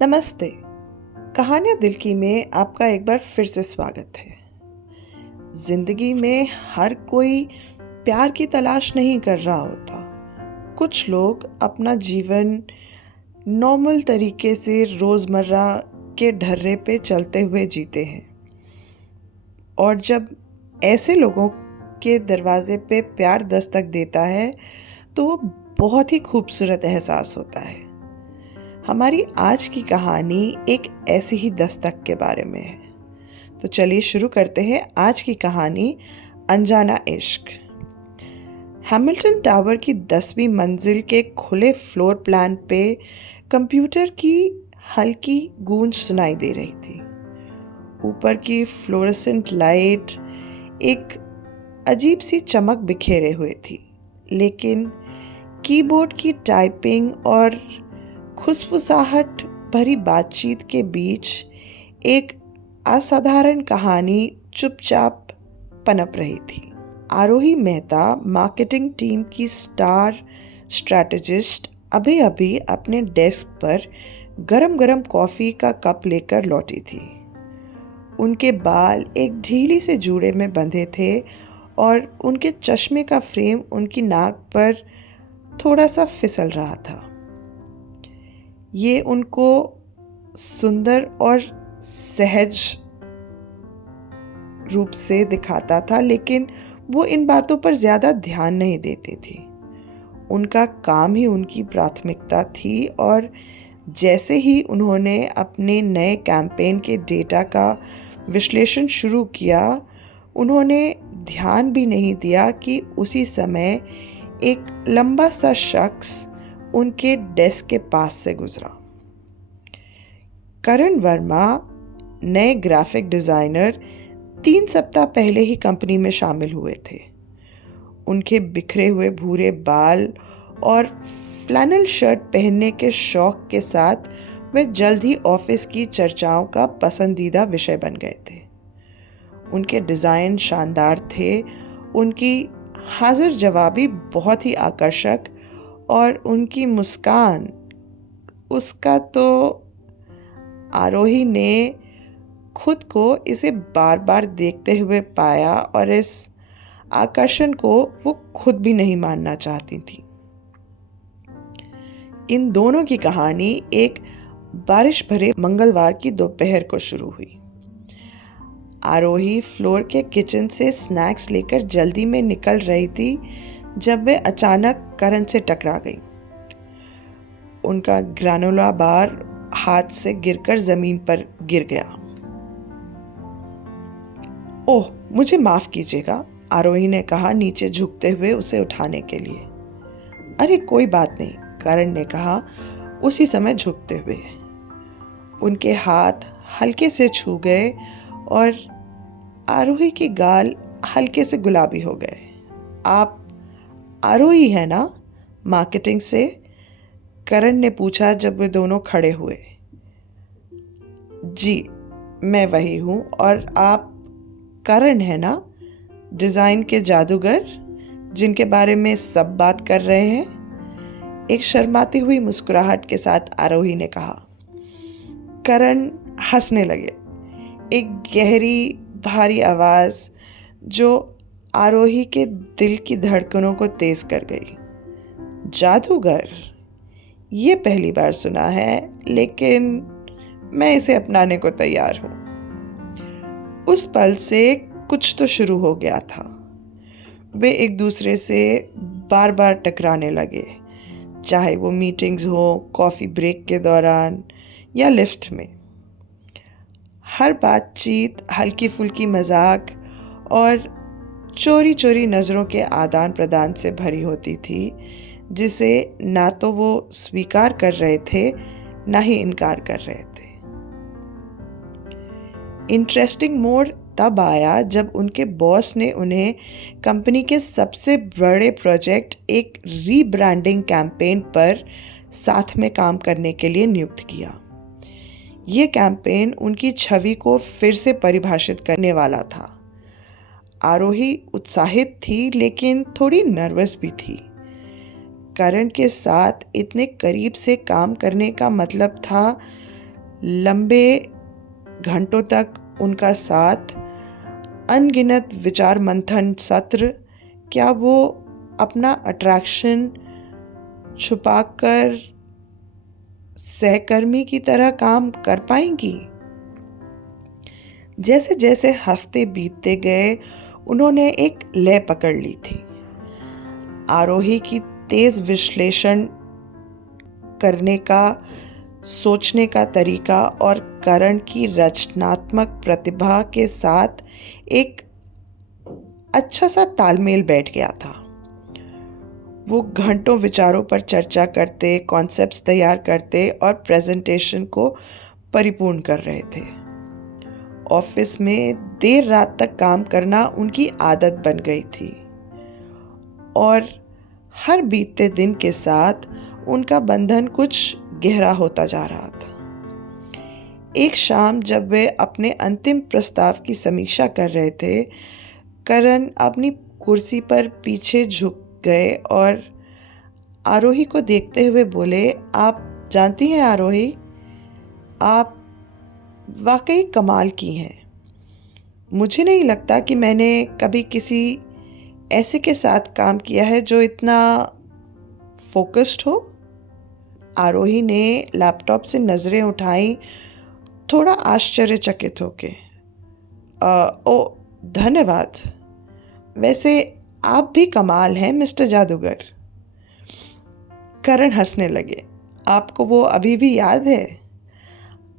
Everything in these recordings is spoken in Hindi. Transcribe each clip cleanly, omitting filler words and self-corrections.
नमस्ते। कहानियाँ दिल की में आपका एक बार फिर से स्वागत है। जिंदगी में हर कोई प्यार की तलाश नहीं कर रहा होता। कुछ लोग अपना जीवन नॉर्मल तरीके से रोज़मर्रा के ढर्रे पे चलते हुए जीते हैं, और जब ऐसे लोगों के दरवाजे पे प्यार दस्तक देता है तो वो बहुत ही खूबसूरत एहसास होता है। हमारी आज की कहानी एक ऐसी ही दस्तक के बारे में है। तो चलिए शुरू करते हैं आज की कहानी, अनजाना इश्क। हैमिल्टन टावर की 10वीं मंजिल के खुले फ्लोर प्लान पे कंप्यूटर की हल्की गूंज सुनाई दे रही थी। ऊपर की फ्लोरेसेंट लाइट एक अजीब सी चमक बिखेरे हुए थी, लेकिन कीबोर्ड की टाइपिंग और खुसफुसाहट भरी बातचीत के बीच एक असाधारण कहानी चुपचाप पनप रही थी। आरोही मेहता, मार्केटिंग टीम की स्टार स्ट्रैटेजिस्ट, अभी अभी अपने डेस्क पर गरम गरम कॉफ़ी का कप लेकर लौटी थी। उनके बाल एक ढीली से जूड़े में बंधे थे और उनके चश्मे का फ्रेम उनकी नाक पर थोड़ा सा फिसल रहा था। ये उनको सुंदर और सहज रूप से दिखाता था, लेकिन वो इन बातों पर ज़्यादा ध्यान नहीं देती थी। उनका काम ही उनकी प्राथमिकता थी, और जैसे ही उन्होंने अपने नए कैंपेन के डेटा का विश्लेषण शुरू किया, उन्होंने ध्यान भी नहीं दिया कि उसी समय एक लंबा सा शख्स उनके डेस्क के पास से गुजरा। करण वर्मा, नए ग्राफिक डिज़ाइनर, 3 सप्ताह पहले ही कंपनी में शामिल हुए थे। उनके बिखरे हुए भूरे बाल और फ्लैनल शर्ट पहनने के शौक के साथ वे जल्द ही ऑफिस की चर्चाओं का पसंदीदा विषय बन गए थे। उनके डिज़ाइन शानदार थे, उनकी हाजिर जवाबी बहुत ही आकर्षक, और उनकी मुस्कान, उसका तो आरोही ने खुद को इसे बार बार देखते हुए पाया, और इस आकर्षण को वो खुद भी नहीं मानना चाहती थी। इन दोनों की कहानी एक बारिश भरे मंगलवार की दोपहर को शुरू हुई। आरोही फ्लोर के किचन से स्नैक्स लेकर जल्दी में निकल रही थी जब वे अचानक करण से टकरा गई। उनका ग्रानोला बार हाथ से गिरकर जमीन पर गिर गया। ओह, मुझे माफ कीजिएगा, आरोही ने कहा, नीचे झुकते हुए उसे उठाने के लिए। अरे कोई बात नहीं, करण ने कहा उसी समय झुकते हुए। उनके हाथ हल्के से छू गए और आरोही के गाल हल्के से गुलाबी हो गए। आप आरोही है ना, मार्केटिंग से? करण ने पूछा जब वे दोनों खड़े हुए। जी, मैं वही हूँ। और आप करण है ना, डिज़ाइन के जादूगर जिनके बारे में सब बात कर रहे हैं? एक शर्माती हुई मुस्कुराहट के साथ आरोही ने कहा। करण हंसने लगे, एक गहरी भारी आवाज़ जो आरोही के दिल की धड़कनों को तेज कर गई। जादूगर? ये पहली बार सुना है, लेकिन मैं इसे अपनाने को तैयार हूँ। उस पल से कुछ तो शुरू हो गया था। वे एक दूसरे से बार बार टकराने लगे, चाहे वो मीटिंग्स हो, कॉफ़ी ब्रेक के दौरान या लिफ्ट में। हर बातचीत हल्की फुल्की मजाक और चोरी चोरी नज़रों के आदान प्रदान से भरी होती थी, जिसे ना तो वो स्वीकार कर रहे थे, ना ही इनकार कर रहे थे। इंटरेस्टिंग मोड़ तब आया जब उनके बॉस ने उन्हें कंपनी के सबसे बड़े प्रोजेक्ट, एक रीब्रांडिंग कैंपेन पर साथ में काम करने के लिए नियुक्त किया। ये कैंपेन उनकी छवि को फिर से परिभाषित करने वाला था। आरोही उत्साहित थी, लेकिन थोड़ी नर्वस भी थी। करण के साथ इतने करीब से काम करने का मतलब था लंबे घंटों तक उनका साथ, अनगिनत विचार मंथन सत्र, क्या वो अपना अट्रैक्शन छुपाकर सहकर्मी की तरह काम कर पाएंगी? जैसे जैसे हफ्ते बीतते गए, उन्होंने एक लय पकड़ ली थी। आरोही की तेज विश्लेषण करने का, सोचने का तरीका और करण की रचनात्मक प्रतिभा के साथ एक अच्छा सा तालमेल बैठ गया था। वो घंटों विचारों पर चर्चा करते, कॉन्सेप्ट्स तैयार करते और प्रेजेंटेशन को परिपूर्ण कर रहे थे। ऑफिस में देर रात तक काम करना उनकी आदत बन गई थी और हर बीतते दिन के साथ उनका बंधन कुछ गहरा होता जा रहा था। एक शाम जब वे अपने अंतिम प्रस्ताव की समीक्षा कर रहे थे, करण अपनी कुर्सी पर पीछे झुक गए और आरोही को देखते हुए बोले, आप जानती हैं आरोही, आप वाकई कमाल की हैं। मुझे नहीं लगता कि मैंने कभी किसी ऐसे के साथ काम किया है जो इतना फोकस्ड हो। आरोही ने लैपटॉप से नज़रें उठाई, थोड़ा आश्चर्यचकित होके। ओ धन्यवाद, वैसे आप भी कमाल हैं मिस्टर जादूगर। करण हंसने लगे। आपको वो अभी भी याद है?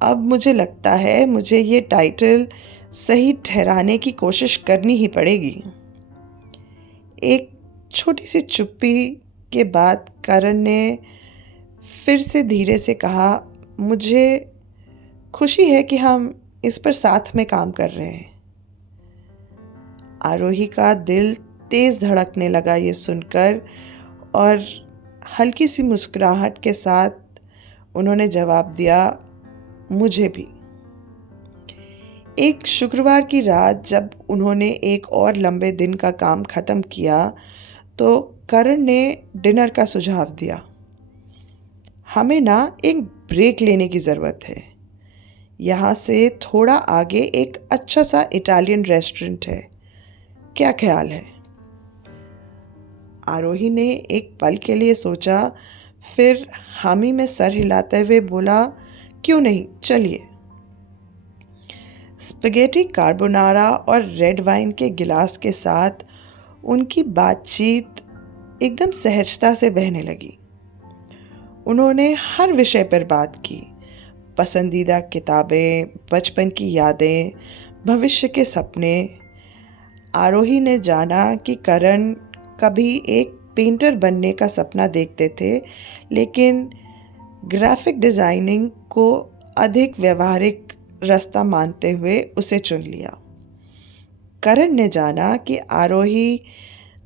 अब मुझे लगता है मुझे ये टाइटल सही ठहराने की कोशिश करनी ही पड़ेगी। एक छोटी सी चुप्पी के बाद करण ने फिर से धीरे से कहा, मुझे खुशी है कि हम इस पर साथ में काम कर रहे हैं। आरोही का दिल तेज धड़कने लगा ये सुनकर और हल्की सी मुस्कुराहट के साथ उन्होंने जवाब दिया, मुझे भी। एक शुक्रवार की रात जब उन्होंने एक और लंबे दिन का काम ख़त्म किया तो करण ने डिनर का सुझाव दिया। हमें ना एक ब्रेक लेने की ज़रूरत है। यहाँ से थोड़ा आगे एक अच्छा सा इटालियन रेस्टोरेंट है, क्या ख्याल है? आरोही ने एक पल के लिए सोचा, फिर हामी में सर हिलाते हुए बोला, क्यों नहीं, चलिए। स्पेगेटी कार्बोनारा और रेड वाइन के गिलास के साथ उनकी बातचीत एकदम सहजता से बहने लगी। उन्होंने हर विषय पर बात की, पसंदीदा किताबें, बचपन की यादें, भविष्य के सपने। आरोही ने जाना कि करण कभी एक पेंटर बनने का सपना देखते थे, लेकिन ग्राफिक डिज़ाइनिंग को अधिक व्यवहारिक रास्ता मानते हुए उसे चुन लिया। करण ने जाना कि आरोही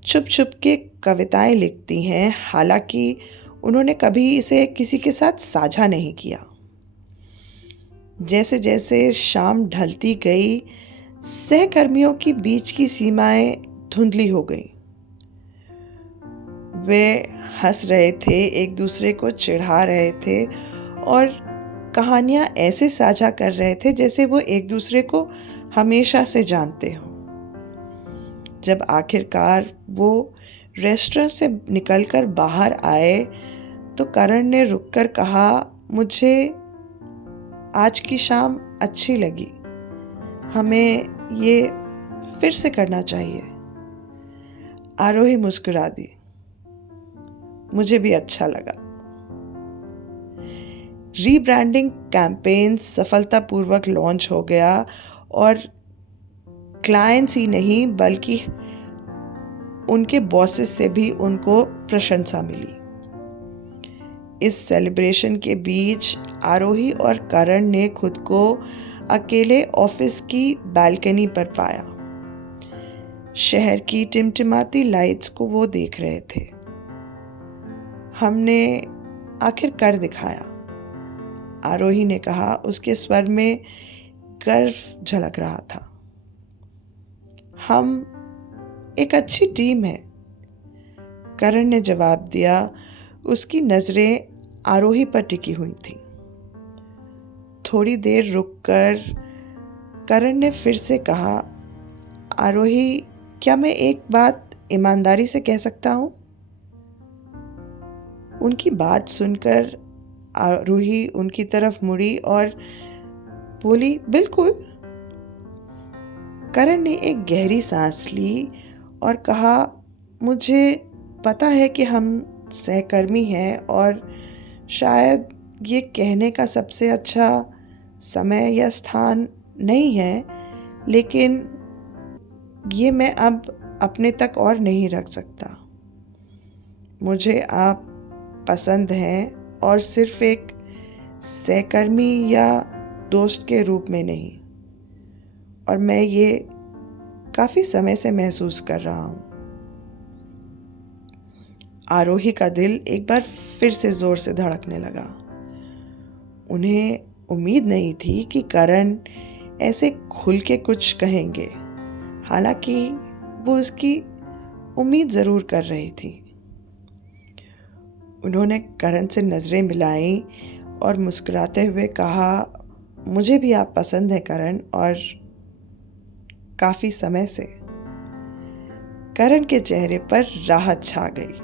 छुप छुप के कविताएं लिखती हैं, हालांकि उन्होंने कभी इसे किसी के साथ साझा नहीं किया। जैसे जैसे शाम ढलती गई, सहकर्मियों के बीच की सीमाएं धुंधली हो गईं। वे हंस रहे थे, एक दूसरे को चिढ़ा रहे थे और कहानियां ऐसे साझा कर रहे थे जैसे वो एक दूसरे को हमेशा से जानते हो। जब आखिरकार वो रेस्टोरेंट से निकलकर बाहर आए तो करण ने रुककर कहा, मुझे आज की शाम अच्छी लगी, हमें ये फिर से करना चाहिए। आरोही मुस्कुरा दी, मुझे भी अच्छा लगा। रीब्रांडिंग कैंपेन सफलतापूर्वक लॉन्च हो गया और क्लाइंट्स ही नहीं बल्कि उनके बॉसेस से भी उनको प्रशंसा मिली। इस सेलिब्रेशन के बीच आरोही और करण ने खुद को अकेले ऑफिस की बालकनी पर पाया। शहर की टिमटिमाती लाइट्स को वो देख रहे थे। हमने आखिर कर दिखाया, आरोही ने कहा, उसके स्वर में गर्व झलक रहा था। हम एक अच्छी टीम है, करण ने जवाब दिया। उसकी नज़रें आरोही पर टिकी हुई थीं। थोड़ी देर रुककर करण ने फिर से कहा, आरोही, क्या मैं एक बात ईमानदारी से कह सकता हूँ? उनकी बात सुनकर आरोही उनकी तरफ मुड़ी और बोली, बिल्कुल। करण ने एक गहरी सांस ली और कहा, मुझे पता है कि हम सहकर्मी हैं और शायद ये कहने का सबसे अच्छा समय या स्थान नहीं है, लेकिन ये मैं अब अपने तक और नहीं रख सकता। मुझे आप पसंद हैं और सिर्फ एक सहकर्मी या दोस्त के रूप में नहीं, और मैं ये काफ़ी समय से महसूस कर रहा हूँ। आरोही का दिल एक बार फिर से ज़ोर से धड़कने लगा। उन्हें उम्मीद नहीं थी कि करण ऐसे खुल के कुछ कहेंगे, हालांकि वो उसकी उम्मीद ज़रूर कर रही थी। उन्होंने करण से नज़रें मिलाई और मुस्कुराते हुए कहा, मुझे भी आप पसंद है करण, और काफ़ी समय से। करण के चेहरे पर राहत छा गई।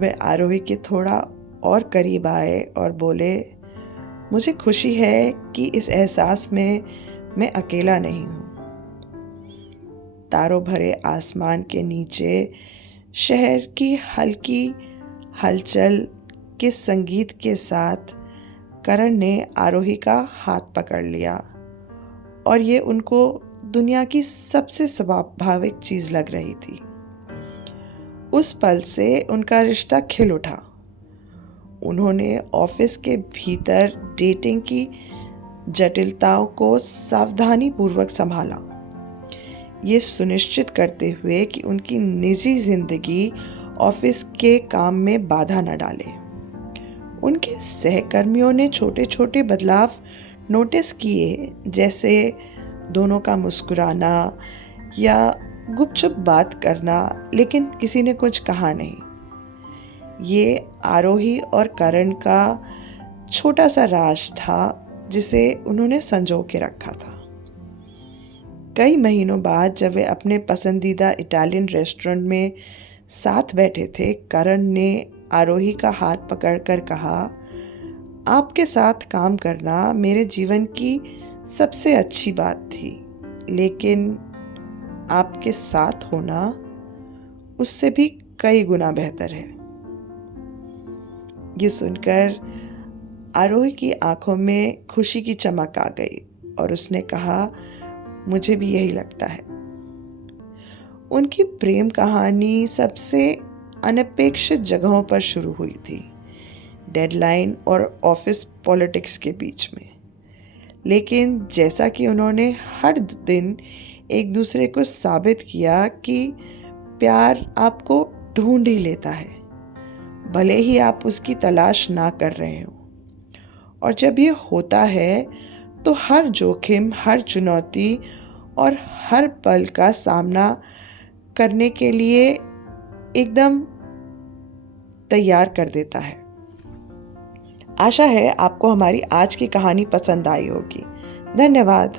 वह आरोही के थोड़ा और करीब आए और बोले, मुझे खुशी है कि इस एहसास में मैं अकेला नहीं हूँ। तारों भरे आसमान के नीचे शहर की हल्की हलचल के संगीत के साथ करण ने आरोही का हाथ पकड़ लिया, और ये उनको दुनिया की सबसे स्वाभाविक चीज़ लग रही थी। उस पल से उनका रिश्ता खिल उठा। उन्होंने ऑफिस के भीतर डेटिंग की जटिलताओं को सावधानीपूर्वक संभाला, ये सुनिश्चित करते हुए कि उनकी निजी जिंदगी ऑफिस के काम में बाधा न डाले। उनके सहकर्मियों ने छोटे छोटे बदलाव नोटिस किए, जैसे दोनों का मुस्कुराना या गुपचुप बात करना, लेकिन किसी ने कुछ कहा नहीं। ये आरोही और करण का छोटा सा राज था जिसे उन्होंने संजो के रखा था। कई महीनों बाद जब वे अपने पसंदीदा इटालियन रेस्टोरेंट में साथ बैठे थे, करण ने आरोही का हाथ पकड़कर कहा, आपके साथ काम करना मेरे जीवन की सबसे अच्छी बात थी, लेकिन आपके साथ होना उससे भी कई गुना बेहतर है। ये सुनकर आरोही की आंखों में खुशी की चमक आ गई और उसने कहा, मुझे भी यही लगता है। उनकी प्रेम कहानी सबसे अनपेक्षित जगहों पर शुरू हुई थी, डेडलाइन और ऑफिस पॉलिटिक्स के बीच में। लेकिन जैसा कि उन्होंने हर दिन एक दूसरे को साबित किया कि प्यार आपको ढूंढ ही लेता है, भले ही आप उसकी तलाश ना कर रहे हो। और जब ये होता है तो हर जोखिम, हर चुनौती और हर पल का सामना करने के लिए एकदम तैयार कर देता है। आशा है आपको हमारी आज की कहानी पसंद आई होगी। धन्यवाद।